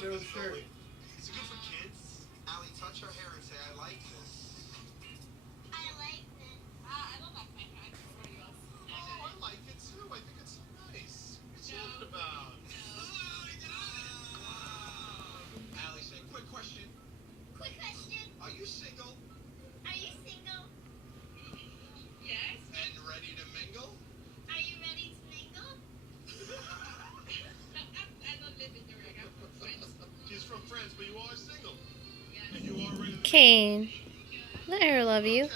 their own shirt. Is it good for kids? Allie, touch her hair and say, I like this. I like this. I don't like my hair. I prefer yours. Oh, I like it too. I think it's so nice. What's you talking about? Allie, say, quick question. Quick question. Are you single Are you single? Yes. and ready to mingle? Are you ready to mingle? I don't live in New York. I'm from France. She's from France, but you are single. Yes. And you are ready to Kane, let her love you. Okay.